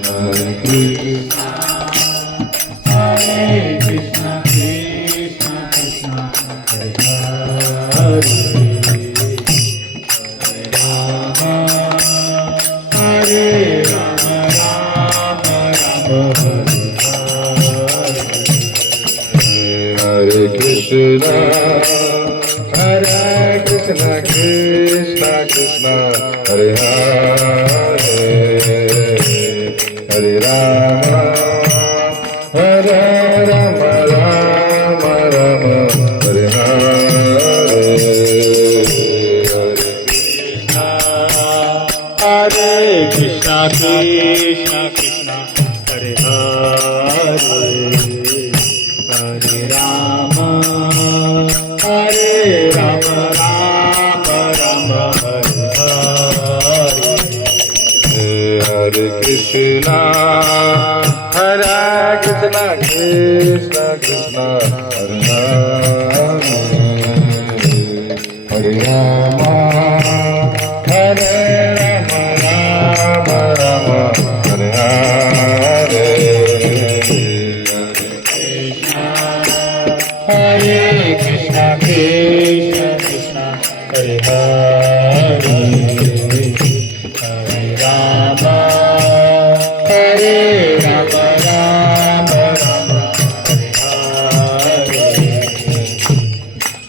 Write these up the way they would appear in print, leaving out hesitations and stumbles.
Hare Krishna, Hare Krishna, Krishna Krishna, Hare Hare, Hare Rama, Rama Rama, Hare Krishna, Hare Krishna, Krishna Krishna, Hare Hare, Hare Rama, Rama Rama, Hare Hare, Hare Krishna, Krishna Krishna, Hare Hare, Hare Rama, Rama Rama, Hare Hare, Hare Krishna, Hare Krishna, Krishna Krishna, Hare Hare, Hare Rama, Rama Rama, Hare Hare, Hare Krishna, Krishna Krishna, Hare Hare, Hare Rama, Rama Rama, Hare Hare,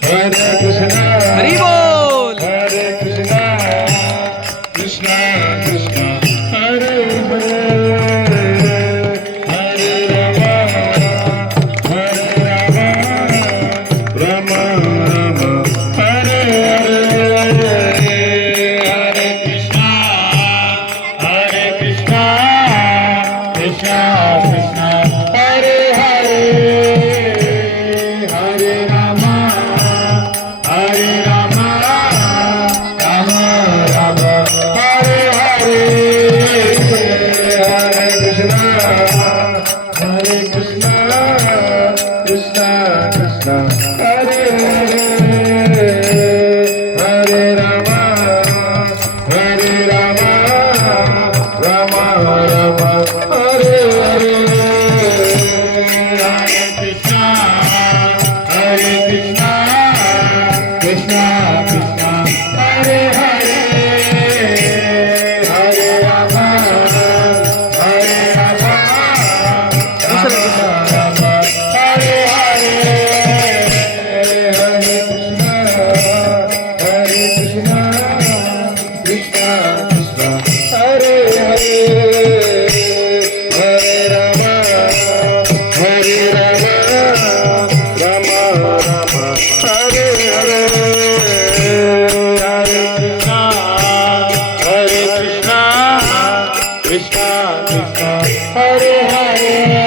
Hare Krishna, हरी बोल. Hare Krishna, Krishna Krishna, Hare Hare, Hare Rama, Rama Rama, Hare Hare, Hare Krishna, Krishna Krishna, Hare Hare, Hare Rama, Rama Rama, Hare Hare, Hare Krishna, Krishna Krishna, Hare Hare, Hare Rama, Rama Rama, Hare Hare, Hare Krishna, Krishna Krishna, Hare Hare, Hare Rama, Krishna Krishna, Hare Hare.